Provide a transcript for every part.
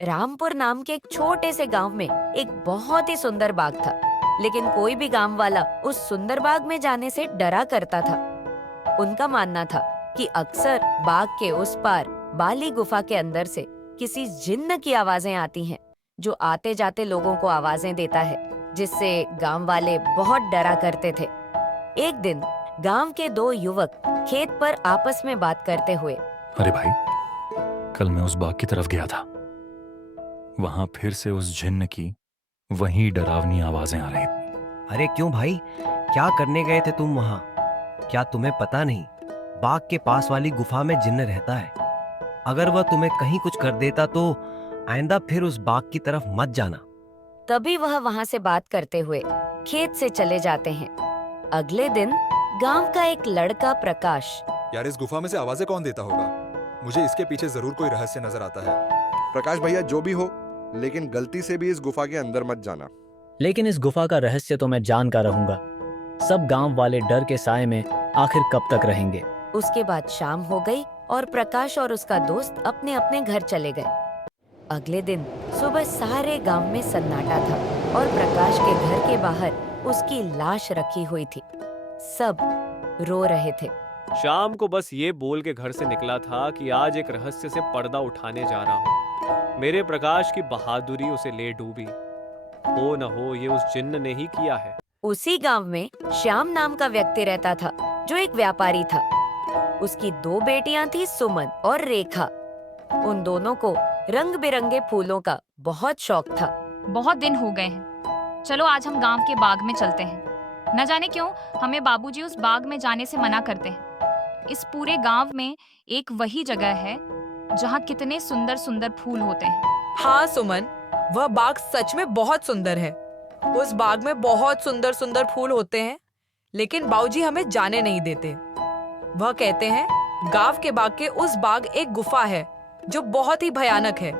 रामपुर नाम के एक छोटे से गांव में एक बहुत ही सुंदर बाग था, लेकिन कोई भी गांव वाला उस सुंदर बाग में जाने से डरा करता था। उनका मानना था कि अक्सर बाग के उस पार बाली गुफा के अंदर से किसी जिन्न की आवाजें आती हैं, जो आते जाते लोगों को आवाजें देता है, जिससे गांव वाले बहुत डरा करते थे। एक दिन गांव के दो युवक खेत पर आपस में बात करते हुए, अरे भाई, कल मैं उस बाग की तरफ गया था। वहां फिर से उस जिन्न की वही डरावनी आवाजें आ रही थी। अरे क्यों भाई, क्या करने गए थे तुम वहां? क्या तुम्हें पता नहीं, बाग के पास वाली गुफा में जिन्न रहता है। अगर वह तुम्हें कहीं कुछ कर देता तो आइंदा फिर उस बाग की तरफ मत जाना। तभी वह वहां से बात करते हुए खेत से चले जाते हैं। अगले दिन गांव का एक लड़का प्रकाश, यार, इस गुफा में से आवाजें कौन देता होगा? मुझे इसके पीछे जरूर कोई रहस्य नजर आता है। प्रकाश भैया, जो भी हो, लेकिन गलती से भी इस गुफा के अंदर मत जाना। लेकिन इस गुफा का रहस्य तो मैं जान का रहूंगा। सब गांव वाले डर के साए में आखिर कब तक रहेंगे। उसके बाद शाम हो गई और प्रकाश और उसका दोस्त अपने अपने घर चले गए। अगले दिन सुबह सारे गांव में सन्नाटा था और प्रकाश के घर के बाहर उसकी लाश रखी हुई थी। सब रो रहे थे। शाम को बस ये बोल के घर से निकला था कि आज एक रहस्य से पर्दा उठाने जा रहा हूँ। मेरे प्रकाश की बहादुरी उसे ले डूबी। हो न हो ये उस जिन्न ने ही किया है। उसी गांव में श्याम नाम का व्यक्ति रहता था, जो एक व्यापारी था। उसकी दो बेटियां थी, सुमन और रेखा। उन दोनों को रंग बिरंगे फूलों का बहुत शौक था। बहुत दिन हो गए हैं, चलो आज हम गांव के बाग में चलते हैं। न जाने क्यों हमें बाबूजी उस बाग में जाने से मना करते हैं। इस पूरे गांव में एक वही जगह है जहां कितने सुंदर सुंदर फूल होते हैं। हाँ सुमन, वह बाग सच में बहुत सुंदर है। उस बाग में बहुत सुंदर सुंदर फूल होते हैं, लेकिन बाबूजी हमें जाने नहीं देते। वह कहते हैं गांव के बाग के उस बाग एक गुफा है जो बहुत ही भयानक है।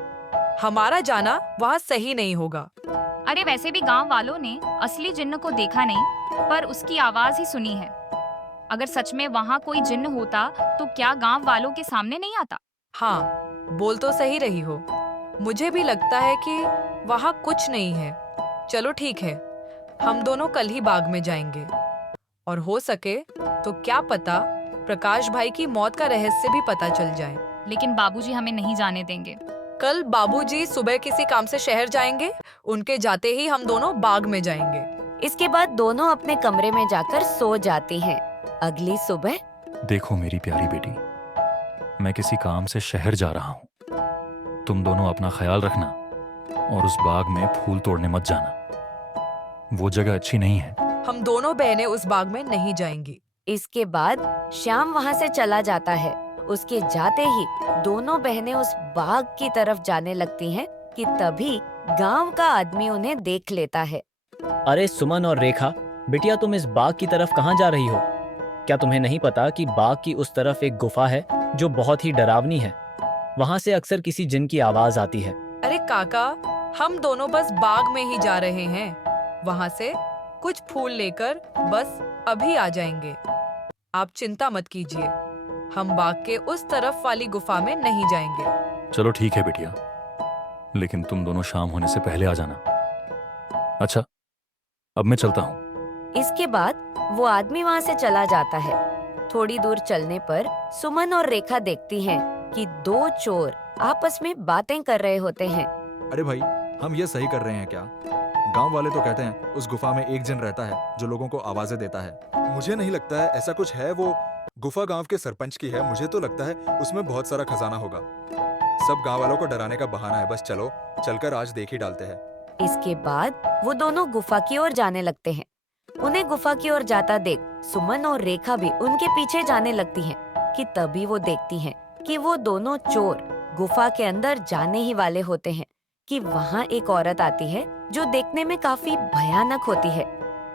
हमारा जाना वहाँ सही नहीं होगा। अरे वैसे भी गांव वालों ने असली जिन्न को देखा नहीं, पर उसकी आवाज ही सुनी है। अगर सच में वहाँ कोई जिन्न होता तो क्या गांव वालों के सामने नहीं आता? हाँ, बोल तो सही रही हो। मुझे भी लगता है कि वहाँ कुछ नहीं है। चलो ठीक है, हम दोनों कल ही बाग में जाएंगे, और हो सके तो क्या पता प्रकाश भाई की मौत का रहस्य भी पता चल जाए। लेकिन बाबूजी हमें नहीं जाने देंगे। कल बाबूजी सुबह किसी काम से शहर जाएंगे, उनके जाते ही हम दोनों बाग में जाएंगे। इसके बाद दोनों अपने कमरे में जाकर सो जाती हैं। अगली सुबह, देखो मेरी प्यारी बेटी, मैं किसी काम से शहर जा रहा हूँ। तुम दोनों अपना ख्याल रखना और उस बाग में फूल तोड़ने मत जाना। वो जगह अच्छी नहीं है। हम दोनों बहनें उस बाग में नहीं जाएंगी। इसके बाद श्याम वहाँ से चला जाता है। उसके जाते ही दोनों बहनें उस बाग की तरफ जाने लगती हैं कि तभी गांव का आदमी उन्हें देख लेता है। अरे सुमन और रेखा, बिटिया तुम इस बाग की तरफ कहाँ जा रही हो? क्या तुम्हें नहीं पता कि बाग की उस तरफ एक गुफा है जो बहुत ही डरावनी है? वहाँ से अक्सर किसी जिन की आवाज आती है। अरे काका, हम दोनों बस बाग में ही जा रहे हैं। वहाँ से कुछ फूल लेकर बस अभी आ जाएंगे। आप चिंता मत कीजिए, हम बाग के उस तरफ वाली गुफा में नहीं जाएंगे। चलो ठीक है बिटिया, लेकिन तुम दोनों शाम होने से पहले आ जाना। अच्छा, अब मैं चलता हूँ। इसके बाद वो आदमी वहाँ से चला जाता है। थोड़ी दूर चलने पर सुमन और रेखा देखती हैं कि दो चोर आपस में बातें कर रहे होते हैं। अरे भाई, हम ये सही कर रहे हैं क्या? गांव वाले तो कहते हैं उस गुफा में एक जिन रहता है जो लोगों को आवाजें देता है। मुझे नहीं लगता है ऐसा कुछ है। वो गुफा गांव के सरपंच की है। मुझे तो लगता है उसमें बहुत सारा खजाना होगा। सब गांव वालों को डराने का बहाना है। बस चलो, चलकर आज देख ही डालते हैं। इसके बाद वो दोनों गुफा की ओर जाने लगते हैं। उन्हें गुफा की ओर जाता देख सुमन और रेखा भी उनके पीछे जाने लगती हैं कि तभी वो देखती हैं कि वो दोनों चोर गुफा के अंदर जाने ही वाले होते हैं कि वहाँ एक औरत आती है जो देखने में काफी भयानक होती है,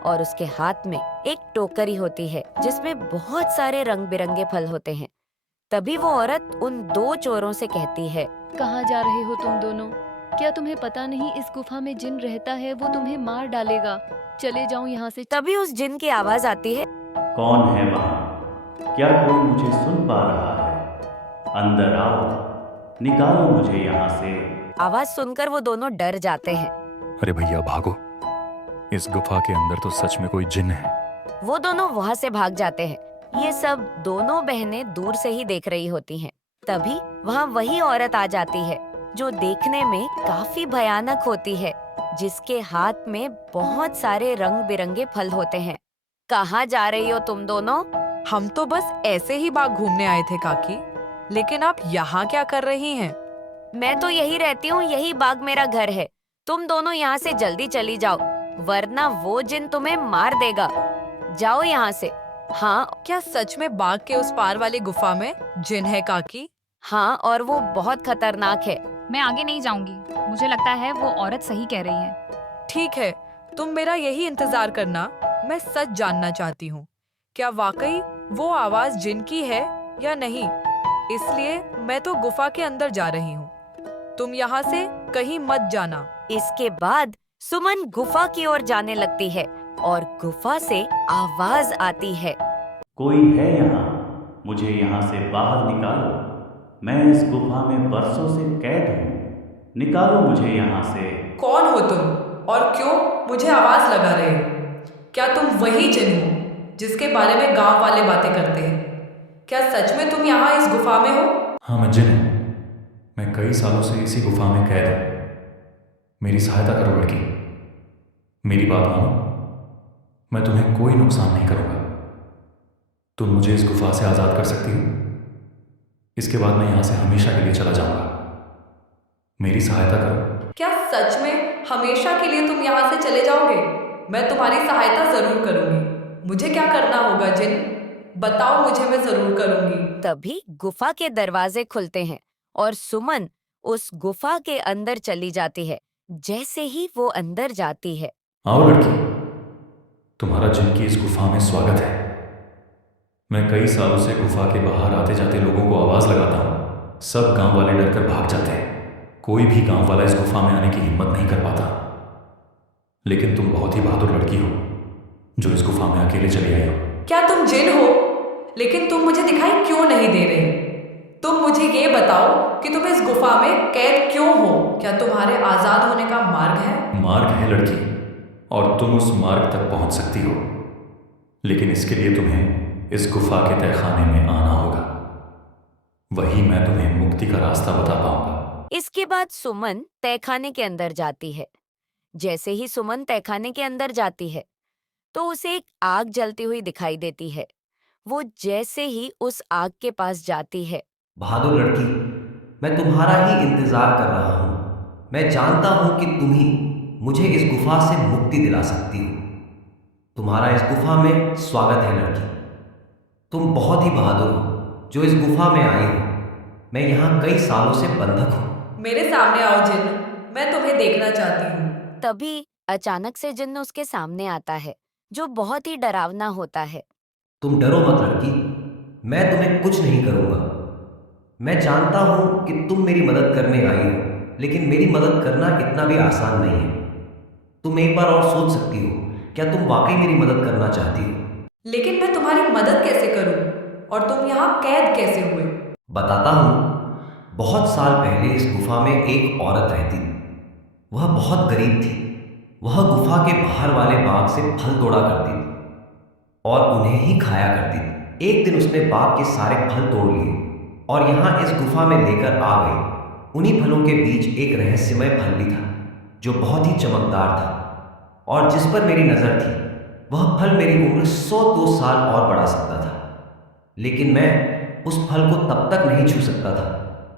और उसके हाथ में एक टोकरी होती है जिसमें बहुत सारे रंग बिरंगे फल होते हैं। तभी वो औरत उन दो चोरों से कहती है, कहाँ जा रहे हो तुम दोनों? क्या तुम्हें पता नहीं इस गुफा में जिन रहता है, वो तुम्हें मार डालेगा। चले जाओ यहाँ से। तभी उस जिन की आवाज आती है, कौन है वहाँ? क्या कोई मुझे सुन पा रहा है? अंदर आओ, निकालो मुझे यहाँ से। आवाज सुनकर वो दोनों डर जाते हैं। अरे भैया भागो, इस गुफा के अंदर तो सच में कोई जिन है। वो दोनों वहाँ से भाग जाते हैं। ये सब दोनों बहनें दूर से ही देख रही होती हैं। तभी वहाँ वही औरत आ जाती है जो देखने में काफी भयानक होती है, जिसके हाथ में बहुत सारे रंग बिरंगे फल होते हैं। कहाँ जा रही हो तुम दोनों? हम तो बस ऐसे ही बाग घूमने आए थे काकी, लेकिन आप यहाँ क्या कर रही हैं? मैं तो यही रहती हूँ, यही बाग मेरा घर है। तुम दोनों यहाँ से जल्दी चली जाओ, वरना वो जिन तुम्हें मार देगा। जाओ यहाँ से। हाँ, क्या सच में बाग के उस पार वाली गुफा में जिन है काकी? हाँ, और वो बहुत खतरनाक है। मैं आगे नहीं जाऊंगी, मुझे लगता है वो औरत सही कह रही है। ठीक है, तुम मेरा यही इंतजार करना, मैं सच जानना चाहती हूँ, क्या वाकई वो आवाज जिन की है या नहीं। इसलिए मैं तो गुफा के अंदर जा रही हूँ, तुम यहाँ से कहीं मत जाना। इसके बाद सुमन गुफा की ओर जाने लगती है और गुफा से आवाज आती है। कोई है यहाँ? मुझे यहाँ से बाहर निकालो। मैं इस गुफा में बरसों से कैद हूँ। निकालो मुझे यहाँ से। कौन हो तुम और क्यों मुझे आवाज लगा रहे हो? क्या तुम वही जिन हो जिसके बारे में गांव वाले बातें करते हैं? क्या सच में तुम यहाँ इस गुफा में हो? हाँ, मैं जिन हूँ। मैं कई सालों से इसी गुफा में कैद हूँ। मेरी सहायता करो लड़की, मेरी बात मानो। मैं तुम्हें कोई नुकसान नहीं करूँगा। तुम मुझे इस गुफा से आज़ाद कर सकती हो। इसके बाद मैं यहाँ से हमेशा के लिए चला जाऊँगा। मेरी सहायता करो। क्या सच में हमेशा के लिए तुम यहाँ से चले जाओगे? मैं तुम्हारी सहायता जरूर करूंगी। मुझे क्या करना होगा जिन? बताओ मुझे, मैं जरूर करूंगी। तभी गुफा के दरवाजे खुलते हैं और सुमन उस गुफा के अंदर चली जाती है। जैसे ही वो अंदर जाती है, आओ लड़की, तुम्हारा जिन की इस गुफा में स्वागत है। मैं कई सालों से गुफा के बाहर आते जाते लोगों को आवाज लगाता हूँ। सब गांव वाले डरकर भाग जाते हैं। कोई भी गांव वाला इस गुफा में आने की हिम्मत नहीं कर पाता। लेकिन तुम बहुत ही बहादुर लड़की हो जो इस गुफा में अकेले चली आई हो। क्या तुम जिन हो? लेकिन तुम मुझे दिखाई क्यों नहीं दे रहे? तुम मुझे ये बताओ कि तुम इस गुफा में कैद क्यों हो? क्या तुम्हारे आजाद होने का मार्ग है? मार्ग है लड़की, और तुम उस मार्ग तक पहुंच सकती हो, लेकिन इसके लिए तुम्हें इस गुफा के तहखाने में आना होगा। वही मैं तुम्हें मुक्ति का रास्ता बता पाऊंगा। इसके बाद सुमन तहखाने के अंदर जाती है। जैसे ही सुमन तहखाने के अंदर जाती है तो उसे एक आग जलती हुई दिखाई देती है। वो जैसे ही उस आग के पास जाती है, बहादुर लड़की, मैं तुम्हारा ही इंतजार कर रहा हूँ। मैं जानता हूँ कि तुम ही मुझे इस गुफा से मुक्ति दिला सकती हो। तुम्हारा इस गुफा में स्वागत है लड़की। तुम बहुत ही बहादुर हो जो इस गुफा में आई हो। मैं यहाँ कई सालों से बंधक हूँ। मेरे सामने आओ जिन, मैं तुम्हें देखना चाहती हूँ। तभी अचानक से जिन्न उसके सामने आता है, जो बहुत ही डरावना होता है। तुम डरो मत लड़की, मैं तुम्हें कुछ नहीं करूँगा। मैं जानता हूँ कि तुम मेरी मदद करने आई हो, लेकिन मेरी मदद करना इतना भी आसान नहीं है। तुम एक बार और सोच सकती हो, क्या तुम वाकई मेरी मदद करना चाहती हो? लेकिन मैं तुम्हारी मदद कैसे करूं? और तुम यहाँ कैद कैसे हुए? बताता हूँ। बहुत साल पहले इस गुफा में एक औरत रहती थी। वह बहुत गरीब थी। वह गुफा के बाहर वाले बाग से फल तोड़ा करती थी और उन्हें ही खाया करती थी। एक दिन उसने बाग के सारे फल तोड़ लिए और यहाँ इस गुफा में लेकर आ गई। उन्हीं फलों के बीच एक रहस्यमय फल भी था जो बहुत ही चमकदार था और जिस पर मेरी नज़र थी। वह फल मेरी उम्र 100-2 साल और बढ़ा सकता था, लेकिन मैं उस फल को तब तक नहीं छू सकता था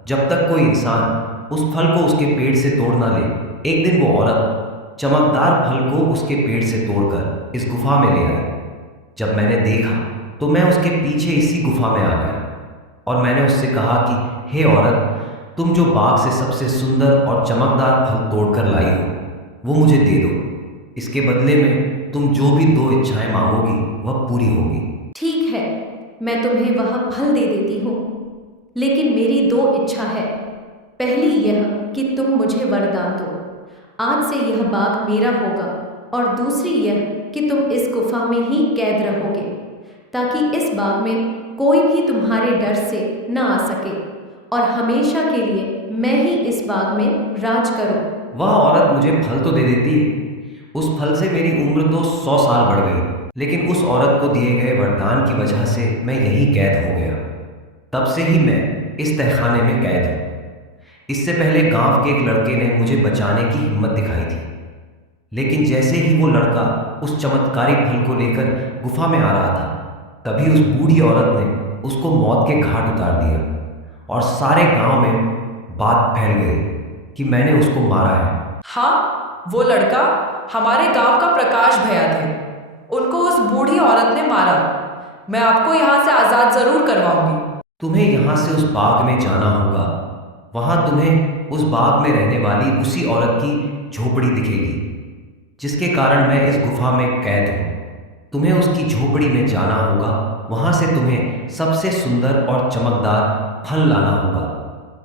जब तक कोई इंसान उस फल को उसके पेड़ से तोड़ ना ले। एक दिन वो औरत चमकदार फल को उसके पेड़ से तोड़कर इस गुफा में ले आई। जब मैंने देखा तो मैं उसके पीछे इसी गुफा में आ गया और मैंने उससे कहा कि हे औरत, तुम जो बाग से सबसे सुंदर और चमकदार फल तोड़कर लाई हो वो मुझे दे दो। इसके बदले में तुम जो भी 2 इच्छाएं मांगोगी वह पूरी होगी। ठीक है, मैं तुम्हें वह फल दे देती हूँ, लेकिन मेरी 2 इच्छा है। पहली यह कि तुम मुझे वरदान दो, आज से यह बाग मेरा होगा, और दूसरी यह कि तुम इस गुफा में ही कैद रहोगे ताकि इस बाग में कोई भी तुम्हारे डर से न आ सके और हमेशा के लिए मैं ही इस बाग में राज करूं। वह औरत मुझे फल तो दे देती, उस फल से मेरी उम्र तो 100 साल बढ़ गई, लेकिन उस औरत को दिए गए वरदान की वजह से मैं यहीं कैद हो गया। तब से ही मैं इस तहखाने में कैद हूँ। इससे पहले गांव के एक लड़के ने मुझे बचाने की हिम्मत दिखाई थी, लेकिन जैसे ही वो लड़का उस चमत्कारी फल को लेकर गुफा में आ रहा था, तभी उस बूढ़ी औरत ने उसको मौत के घाट उतार दिया और सारे गांव में बात फैल गई कि मैंने उसको मारा है। हाँ, वो लड़का हमारे गांव का प्रकाश भैया थे। उनको उस बूढ़ी औरत ने मारा। मैं आपको यहाँ से आजाद जरूर करवाऊंगी। तुम्हें यहाँ से उस बाग में जाना होगा। वहाँ तुम्हें उस बाग में रहने वाली उसी औरत की झोपड़ी दिखेगी, जिसके कारण मैं इस गुफा में कैद हूँ। तुम्हें उसकी झोपड़ी में जाना होगा। वहाँ से तुम्हें सबसे सुंदर और चमकदार फल लाना होगा।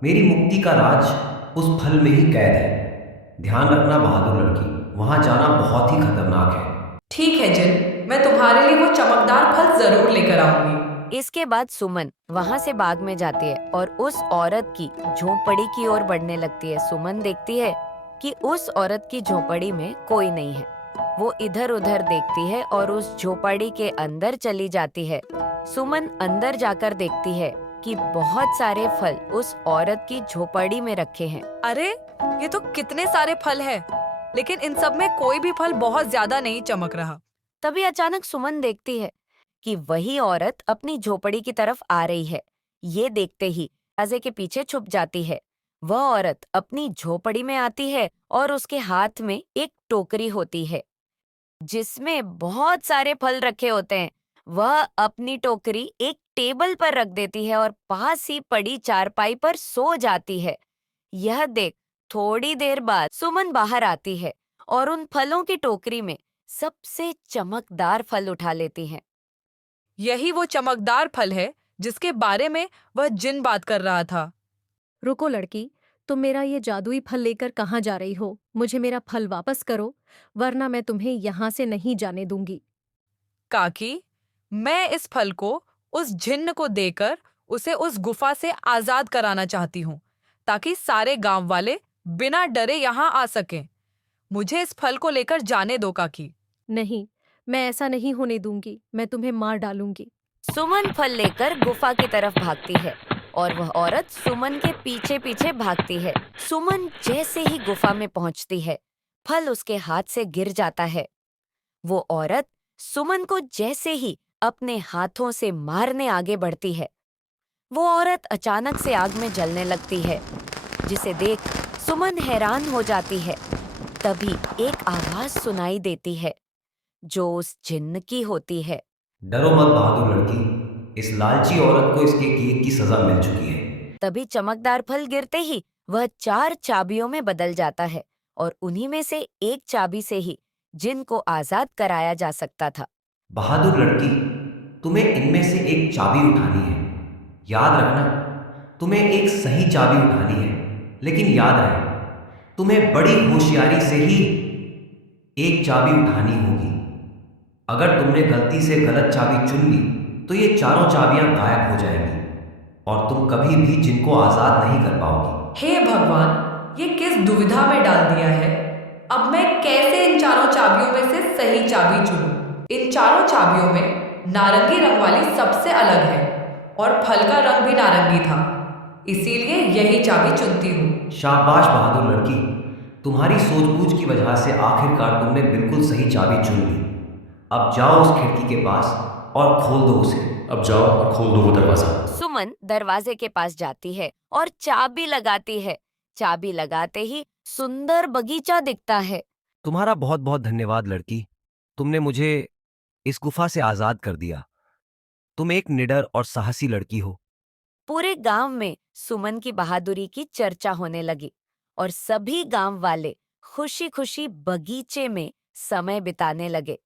मेरी मुक्ति का राज उस फल में ही कैद है। ध्यान रखना बहादुर लड़की, वहाँ जाना बहुत ही खतरनाक है। ठीक है जिन, मैं तुम्हारे लिए वो चमकदार फल जरूर लेकर आऊंगी। इसके बाद सुमन वहाँ से बाग में जाती है और उस औरत की झोपड़ी की ओर बढ़ने लगती है। सुमन देखती है कि उस औरत की झोपड़ी में कोई नहीं है। वो इधर उधर देखती है और उस झोपड़ी के अंदर चली जाती है। सुमन अंदर जाकर देखती है कि बहुत सारे फल उस औरत की झोपड़ी में रखे हैं। अरे, ये तो कितने सारे फल हैं, लेकिन इन सब में कोई भी फल बहुत ज्यादा नहीं चमक रहा। तभी अचानक सुमन देखती है कि वही औरत अपनी झोपड़ी की तरफ आ रही है। ये देखते ही दरवाजे के पीछे छुप जाती है। वह औरत अपनी झोपड़ी में आती है और उसके हाथ में एक टोकरी होती है जिसमें बहुत सारे फल रखे होते हैं। वह अपनी टोकरी एक टेबल पर रख देती है और पास ही पड़ी चारपाई पर सो जाती है। यह देख थोड़ी देर बाद सुमन बाहर आती है और उन फलों की टोकरी में सबसे चमकदार फल उठा लेती है। यही वो चमकदार फल है जिसके बारे में वह जिन बात कर रहा था। रुको लड़की, तुम मेरा ये जादुई फल लेकर कहाँ जा रही हो? मुझे मेरा फल वापस करो, वरना मैं तुम्हें यहाँ से नहीं जाने दूंगी। काकी, मैं इस फल को उस जिन्न को देकर उसे उस गुफा से आजाद कराना चाहती हूँ, ताकि सारे गांव वाले बिना डरे यहाँ आ सकें। मुझे इस फल को लेकर जाने दो काकी। नहीं, मैं ऐसा नहीं होने दूंगी। मैं तुम्हें मार डालूंगी। सुमन फल लेकर गुफा की तरफ भागती है और वह औरत सुमन के पीछे पीछे भागती है। सुमन जैसे ही गुफा में पहुंचती है, फल उसके हाथ से गिर जाता है। वो औरत सुमन को जैसे ही अपने हाथों से मारने आगे बढ़ती है, वो औरत अचानक से आग में जलने लगती है, जिसे देख सुमन हैरान हो जाती है। तभी एक आवाज सुनाई देती है जो उस जिन्न की होती है। डरो मत बहादुर लड़की, इस लालची औरत को इसके किए की सजा मिल चुकी है। तभी चमकदार फल गिरते ही वह 4 चाबियों में बदल जाता है और उन्हीं में से एक चाबी से ही जिन को आजाद कराया जा सकता था। बहादुर लड़की, तुम्हें इनमें से एक चाबी उठानी है। याद रखना, तुम्हें एक सही चाबी उठानी है, लेकिन याद रहे, तुम्हें बड़ी होशियारी से ही एक चाबी उठानी होगी। अगर तुमने गलती से गलत चाबी चुन ली तो ये चारों चाबियां गायब हो जाएंगी और तुम कभी भी जिनको आजाद नहीं कर पाओगी। हे भगवान, ये किस दुविधा में डाल दिया है। अब मैं कैसे इन चारों चाबियों में से सही चाबी चुनूं? इन चारों चाबियों में नारंगी रंग वाली सबसे अलग है और फल का रंग भी नारंगी था, इसीलिए यही चाबी चुनती हूँ। शाबाश बहादुर लड़की, तुम्हारी सूझबूझ की वजह से आखिरकार तुमने बिल्कुल सही चाबी चुन ली। अब जाओ उस खिड़की के पास और खोल दो उसे। अब जाओ और खोल दो वो दरवाजा। सुमन दरवाजे के पास जाती है और चाबी लगाती है। चाबी लगाते ही सुंदर बगीचा दिखता है। तुम्हारा बहुत बहुत धन्यवाद लड़की, तुमने मुझे इस गुफा से आजाद कर दिया। तुम एक निडर और साहसी लड़की हो। पूरे गांव में सुमन की बहादुरी की चर्चा होने लगी और सभी गांव वाले खुशी खुशी बगीचे में समय बिताने लगे।